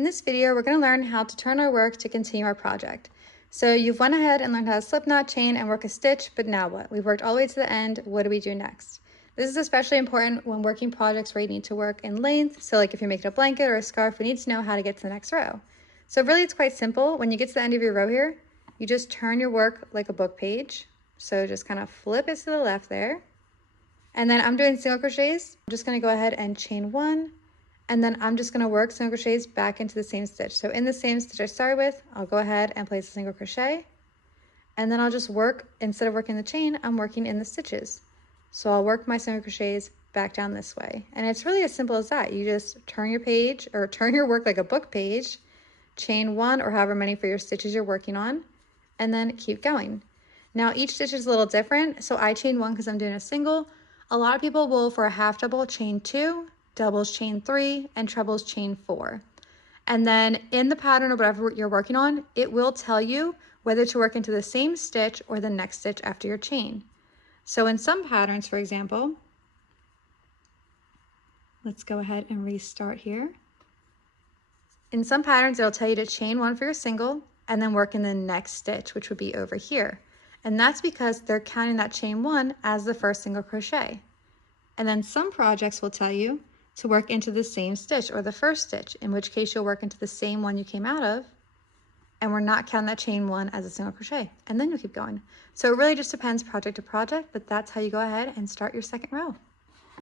In this video, we're going to learn how to turn our work to continue our project. So you've went ahead and learned how to slip knot, chain, and work a stitch, but now what? We've worked all the way to the end. What do we do next? This is especially important when working projects where you need to work in length. So like if you're making a blanket or a scarf, we need to know how to get to the next row. So really it's quite simple. When you get to the end of your row here, you just turn your work like a book page. So just kind of flip it to the left there. And then I'm doing single crochets. I'm just going to go ahead and chain one. And then I'm just going to work single crochets back into the same stitch. So in the same stitch I started with, I'll go ahead and place a single crochet. And then I'll just work, instead of working the chain, I'm working in the stitches. So I'll work my single crochets back down this way. And it's really as simple as that. You just turn your page or turn your work like a book page, chain one or however many for your stitches you're working on, and then keep going. Now each stitch is a little different. So I chain one because I'm doing a single. A lot of people will, for a half double, chain two, doubles chain three, and trebles chain four. And then in the pattern or whatever you're working on, it will tell you whether to work into the same stitch or the next stitch after your chain. So in some patterns, for example, let's go ahead and restart here. In some patterns, it'll tell you to chain one for your single and then work in the next stitch, which would be over here. And that's because they're counting that chain one as the first single crochet. And then some projects will tell you to work into the same stitch or the first stitch, in which case you'll work into the same one you came out of, and we're not counting that chain one as a single crochet, and then you'll keep going. So it really just depends project to project, but that's how you go ahead and start your second row.